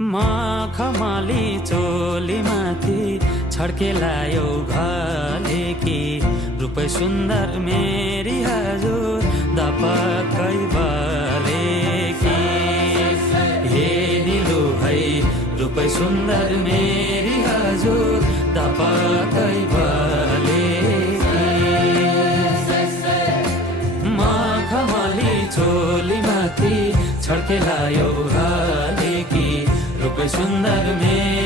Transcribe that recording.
मखमली चोली माथि छड्केलायो घले कि रूपै सुन्दर मेरी हजुर दपक्कै बले कि हे निलु है रूपै सुन्दर मेरी हजुर दपक्कै बले कि मखमली चोली माथि छड्केलायो घले कि रूपै सुन्दर मेरी